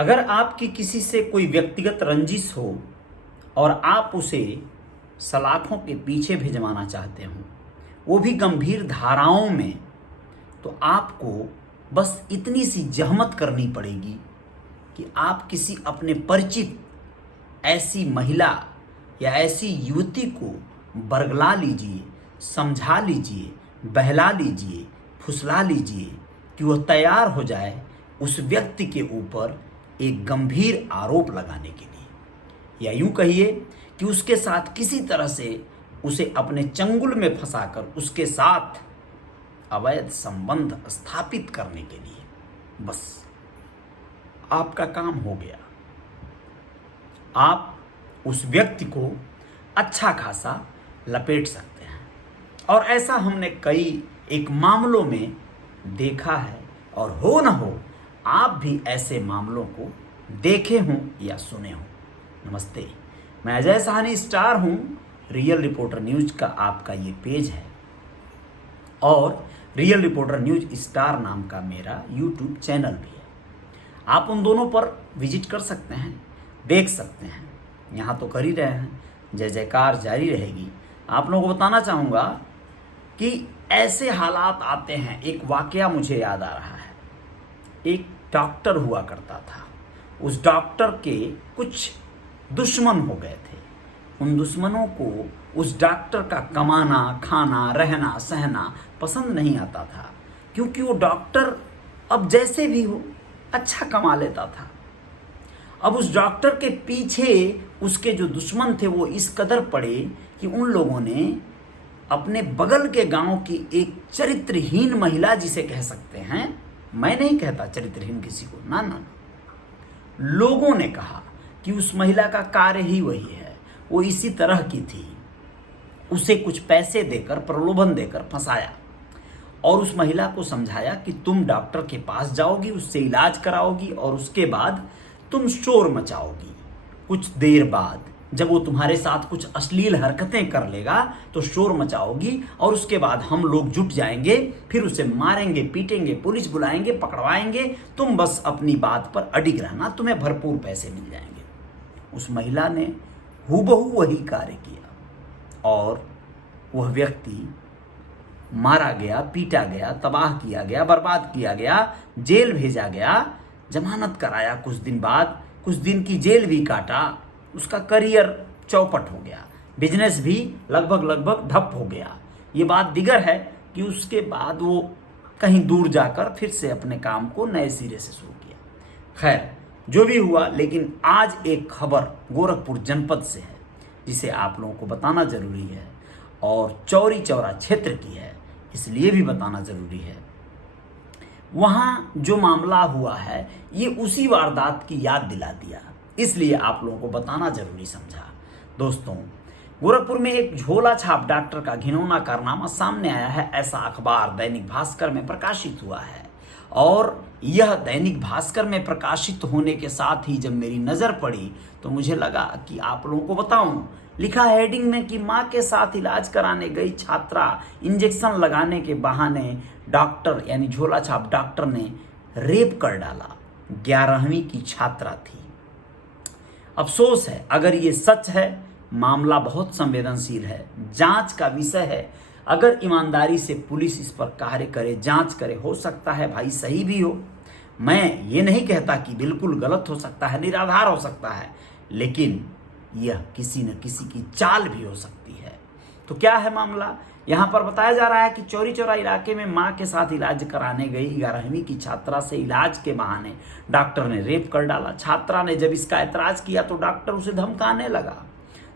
अगर आपकी किसी से कोई व्यक्तिगत रंजिश हो और आप उसे सलाखों के पीछे भिजवाना चाहते हो, वो भी गंभीर धाराओं में, तो आपको बस इतनी सी जहमत करनी पड़ेगी कि आप किसी अपने परिचित ऐसी महिला या ऐसी युवती को बरगला लीजिए, समझा लीजिए, बहला लीजिए, फुसला लीजिए कि वह तैयार हो जाए उस व्यक्ति के ऊपर एक गंभीर आरोप लगाने के लिए, या यूं कहिए कि उसके साथ किसी तरह से उसे अपने चंगुल में फंसाकर उसके साथ अवैध संबंध स्थापित करने के लिए। बस आपका काम हो गया। आप उस व्यक्ति को अच्छा खासा लपेट सकते हैं, और ऐसा हमने कई एक मामलों में देखा है, और हो ना हो आप भी ऐसे मामलों को देखे हों या सुने हों। नमस्ते, मैं अजय साहनी स्टार हूं। रियल रिपोर्टर न्यूज का आपका ये पेज है, और रियल रिपोर्टर न्यूज स्टार नाम का मेरा यूट्यूब चैनल भी है। आप उन दोनों पर विजिट कर सकते हैं, देख सकते हैं। यहाँ तो कर ही रहे हैं, जय जयकार जारी रहेगी। आप लोगों को बताना चाहूँगा कि ऐसे हालात आते हैं। एक वाकया मुझे याद आ रहा है। एक डॉक्टर हुआ करता था, उस डॉक्टर के कुछ दुश्मन हो गए थे। उन दुश्मनों को उस डॉक्टर का कमाना, खाना, रहना, सहना पसंद नहीं आता था, क्योंकि वो डॉक्टर अब जैसे भी हो अच्छा कमा लेता था। अब उस डॉक्टर के पीछे उसके जो दुश्मन थे वो इस कदर पड़े कि उन लोगों ने अपने बगल के गांव की एक चरित्रहीन महिला, जिसे कह सकते हैं, मैं नहीं कहता चरित्रहीन किसी को, ना ना ना, लोगों ने कहा कि उस महिला का कार्य ही वही है, वो इसी तरह की थी। उसे कुछ पैसे देकर, प्रलोभन देकर फंसाया, और उस महिला को समझाया कि तुम डॉक्टर के पास जाओगी, उससे इलाज कराओगी, और उसके बाद तुम शोर मचाओगी। कुछ देर बाद जब वो तुम्हारे साथ कुछ अश्लील हरकतें कर लेगा तो शोर मचाओगी, और उसके बाद हम लोग जुट जाएंगे, फिर उसे मारेंगे, पीटेंगे, पुलिस बुलाएंगे, पकड़वाएंगे। तुम बस अपनी बात पर अडिग रहना, तुम्हें भरपूर पैसे मिल जाएंगे। उस महिला ने हूबहू वही कार्य किया, और वह व्यक्ति मारा गया, पीटा गया, तबाह किया गया, बर्बाद किया गया, जेल भेजा गया, जमानत कराया। कुछ दिन बाद कुछ दिन की जेल भी काटा, उसका करियर चौपट हो गया, बिजनेस भी लगभग ठप हो गया। ये बात दिगर है कि उसके बाद वो कहीं दूर जाकर फिर से अपने काम को नए सिरे से शुरू किया। खैर, जो भी हुआ, लेकिन आज एक खबर गोरखपुर जनपद से है जिसे आप लोगों को बताना जरूरी है, और चौरी चौरा क्षेत्र की है, इसलिए भी बताना जरूरी है। वहाँ जो मामला हुआ है ये उसी वारदात की याद दिला दिया, इसलिए आप लोगों को बताना जरूरी समझा। दोस्तों, गोरखपुर में एक झोला छाप डॉक्टर का घिनौना कारनामा सामने आया है, ऐसा अखबार दैनिक भास्कर में प्रकाशित हुआ है। और यह दैनिक भास्कर में प्रकाशित होने के साथ ही जब मेरी नज़र पड़ी तो मुझे लगा कि आप लोगों को बताऊं। लिखा है हेडिंग में कि मां के साथ इलाज कराने गई छात्रा, इंजेक्शन लगाने के बहाने डॉक्टर यानी झोला छाप डॉक्टर ने रेप कर डाला। 11वीं की छात्रा थी। अफसोस है, अगर ये सच है, मामला बहुत संवेदनशील है, जांच का विषय है। अगर ईमानदारी से पुलिस इस पर कार्य करे, जांच करे, हो सकता है भाई सही भी हो। मैं ये नहीं कहता कि बिल्कुल गलत हो सकता है, निराधार हो सकता है, लेकिन यह किसी न किसी की चाल भी हो सकती है। तो क्या है मामला? यहाँ पर बताया जा रहा है कि चौरी चौरा इलाके में मां के साथ इलाज कराने गई 11वीं की छात्रा से इलाज के बहाने डॉक्टर ने रेप कर डाला। छात्रा ने जब इसका ऐतराज किया तो डॉक्टर उसे धमकाने लगा।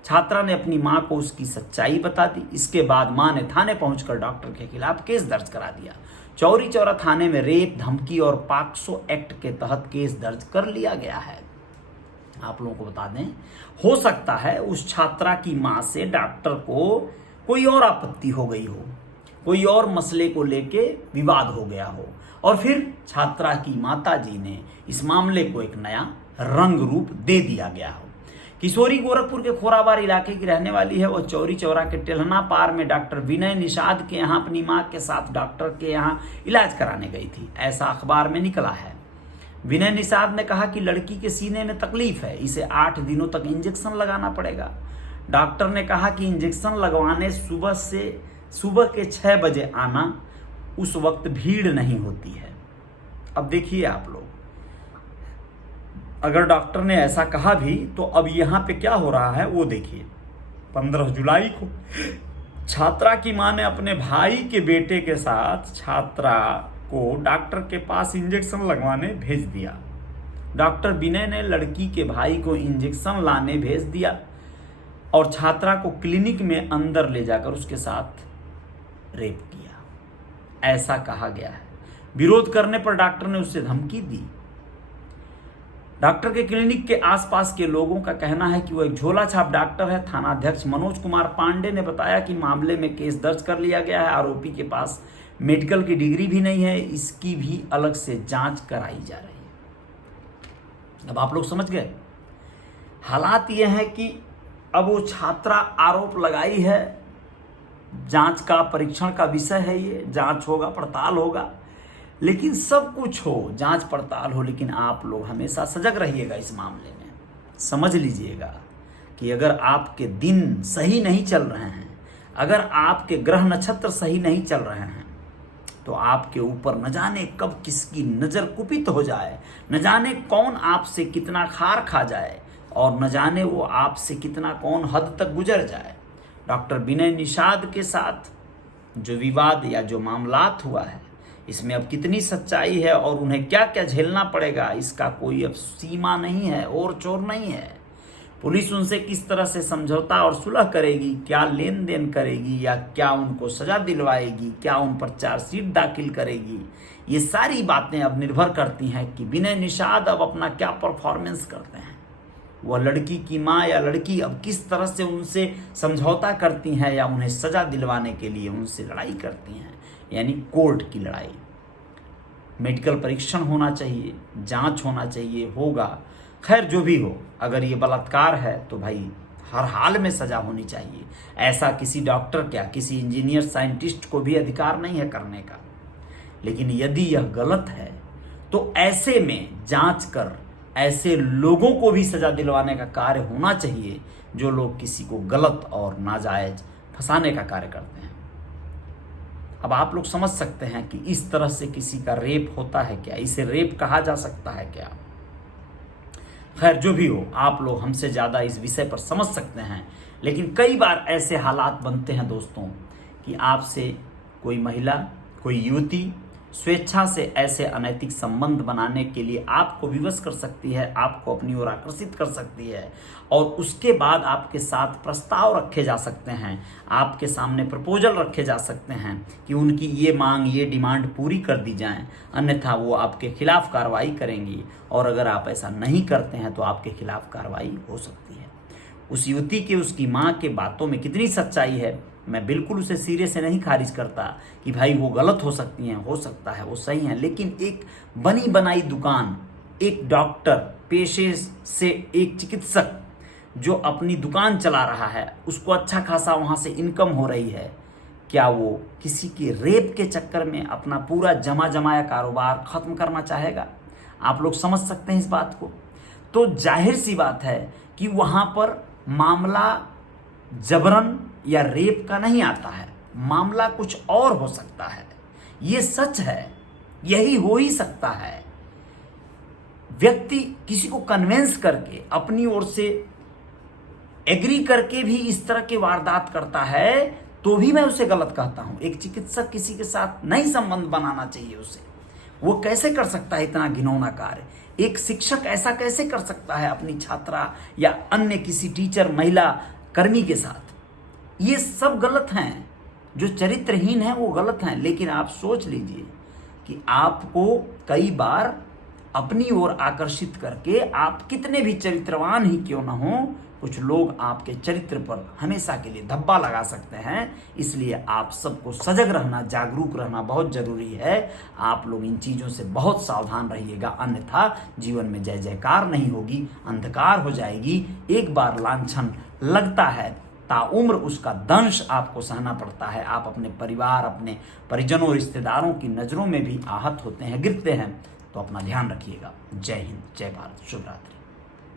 छात्रा ने अपनी मां को उसकी सच्चाई बता दी। इसके बाद मां ने थाने पहुंचकर डॉक्टर के खिलाफ केस दर्ज करा दिया। चौरी चौरा थाने में रेप, धमकी और पॉक्सो एक्ट के तहत केस दर्ज कर लिया गया है। आप लोगों को बता दें, हो सकता है उस छात्रा की मां से डॉक्टर को कोई और आपत्ति हो गई हो, कोई और मसले को लेके विवाद हो गया हो, और फिर छात्रा की माताजी ने इस मामले को एक नया रंग रूप दे दिया गया हो। किशोरी गोरखपुर के खोराबार इलाके की रहने वाली है। वह चौरी चौरा के टेलहना पार में डॉक्टर विनय निषाद के यहाँ अपनी मां के साथ डॉक्टर के यहाँ इलाज कराने गई थी, ऐसा अखबार में निकला है। विनय निषाद ने कहा कि लड़की के सीने में तकलीफ है, इसे 8 दिनों तक इंजेक्शन लगाना पड़ेगा। डॉक्टर ने कहा कि इंजेक्शन लगवाने सुबह के 6 बजे आना, उस वक्त भीड़ नहीं होती है। अब देखिए आप लोग, अगर डॉक्टर ने ऐसा कहा भी तो अब यहाँ पे क्या हो रहा है वो देखिए। 15 जुलाई को छात्रा की मां ने अपने भाई के बेटे के साथ छात्रा को डॉक्टर के पास इंजेक्शन लगवाने भेज दिया। डॉक्टर विनय ने लड़की के भाई को इंजेक्शन लाने भेज दिया और छात्रा को क्लिनिक में अंदर ले जाकर उसके साथ रेप किया, ऐसा कहा गया है। विरोध करने पर डॉक्टर ने उससे धमकी दी। डॉक्टर के क्लिनिक के आसपास के लोगों का कहना है कि वो एक झोला छाप डॉक्टर है। थानाध्यक्ष मनोज कुमार पांडे ने बताया कि मामले में केस दर्ज कर लिया गया है। आरोपी के पास मेडिकल की डिग्री भी नहीं है, इसकी भी अलग से जांच कराई जा रही है। अब आप लोग समझ गए, हालात ये है कि अब वो छात्रा आरोप लगाई है, जांच का परीक्षण का विषय है, ये जांच होगा, पड़ताल होगा, लेकिन सब कुछ हो, जांच पड़ताल हो, लेकिन आप लोग हमेशा सजग रहिएगा इस मामले में। समझ लीजिएगा कि अगर आपके दिन सही नहीं चल रहे हैं, अगर आपके ग्रह नक्षत्र सही नहीं चल रहे हैं, तो आपके ऊपर न जाने कब किसकी नजर कुपित हो जाए, न जाने कौन आपसे कितना खार खा जाए और न जाने वो आपसे कितना कौन हद तक गुजर जाए। डॉक्टर विनय निषाद के साथ जो विवाद या जो मामलात हुआ है, इसमें अब कितनी सच्चाई है और उन्हें क्या क्या झेलना पड़ेगा, इसका कोई अब सीमा नहीं है, और चोर नहीं है। पुलिस उनसे किस तरह से समझौता और सुलह करेगी, क्या लेन देन करेगी, या क्या उनको सजा दिलवाएगी, क्या उन पर चार्जशीट दाखिल करेगी, ये सारी बातें अब निर्भर करती हैं कि विनय निषाद अब अपना क्या परफॉर्मेंस करते हैं। वह लड़की की माँ या लड़की अब किस तरह से उनसे समझौता करती हैं या उन्हें सजा दिलवाने के लिए उनसे लड़ाई करती हैं, यानी कोर्ट की लड़ाई। मेडिकल परीक्षण होना चाहिए, जांच होना चाहिए, होगा। खैर जो भी हो, अगर ये बलात्कार है तो भाई हर हाल में सजा होनी चाहिए। ऐसा किसी डॉक्टर क्या किसी इंजीनियर साइंटिस्ट को भी अधिकार नहीं है करने का। लेकिन यदि यह गलत है तो ऐसे में जांच कर ऐसे लोगों को भी सजा दिलवाने का कार्य होना चाहिए जो लोग किसी को गलत और नाजायज फंसाने का कार्य करते हैं। अब आप लोग समझ सकते हैं कि इस तरह से किसी का रेप होता है क्या, इसे रेप कहा जा सकता है क्या। खैर जो भी हो, आप लोग हमसे ज़्यादा इस विषय पर समझ सकते हैं, लेकिन कई बार ऐसे हालात बनते हैं दोस्तों कि आपसे कोई महिला, कोई युवती स्वेच्छा से ऐसे अनैतिक संबंध बनाने के लिए आपको विवश कर सकती है, आपको अपनी ओर आकर्षित कर सकती है, और उसके बाद आपके साथ प्रस्ताव रखे जा सकते हैं, आपके सामने प्रपोजल रखे जा सकते हैं कि उनकी ये मांग, ये डिमांड पूरी कर दी जाए, अन्यथा वो आपके खिलाफ कार्रवाई करेंगी, और अगर आप ऐसा नहीं करते हैं तो आपके खिलाफ कार्रवाई हो सकती है। उस युवती के, उसकी माँ के बातों में कितनी सच्चाई है, मैं बिल्कुल उसे सिरे से नहीं खारिज करता कि भाई वो गलत हो सकती हैं, हो सकता है वो सही हैं, लेकिन एक बनी बनाई दुकान, एक डॉक्टर पेशे से, एक चिकित्सक जो अपनी दुकान चला रहा है, उसको अच्छा खासा वहाँ से इनकम हो रही है, क्या वो किसी के रेप के चक्कर में अपना पूरा जमा जमाया कारोबार खत्म करना चाहेगा? आप लोग समझ सकते हैं इस बात को। तो जाहिर सी बात है कि वहाँ पर मामला जबरन या रेप का नहीं आता है, मामला कुछ और हो सकता है। ये सच है, यही हो ही सकता है। व्यक्ति किसी को कन्वेंस करके, अपनी ओर से एग्री करके भी इस तरह के वारदात करता है तो भी मैं उसे गलत कहता हूं। एक चिकित्सक किसी के साथ नहीं संबंध बनाना चाहिए उसे, वो कैसे कर सकता है इतना घिनौना कार्य? एक शिक्षक ऐसा कैसे कर सकता है अपनी छात्रा या अन्य किसी टीचर, महिला कर्मी के साथ? ये सब गलत हैं, जो चरित्रहीन हैं वो गलत हैं। लेकिन आप सोच लीजिए कि आपको कई बार अपनी ओर आकर्षित करके, आप कितने भी चरित्रवान ही क्यों ना हो, कुछ लोग आपके चरित्र पर हमेशा के लिए धब्बा लगा सकते हैं। इसलिए आप सबको सजग रहना, जागरूक रहना बहुत जरूरी है। आप लोग इन चीज़ों से बहुत सावधान रहिएगा, अन्यथा जीवन में जय जयकार नहीं होगी, अंधकार हो जाएगी। एक बार लांछन लगता है, ताउम्र उसका दंश आपको सहना पड़ता है। आप अपने परिवार, अपने परिजनों, रिश्तेदारों की नज़रों में भी आहत होते हैं, गिरते हैं। तो अपना ध्यान रखिएगा। जय हिंद, जय भारत, शुभ रात्रि।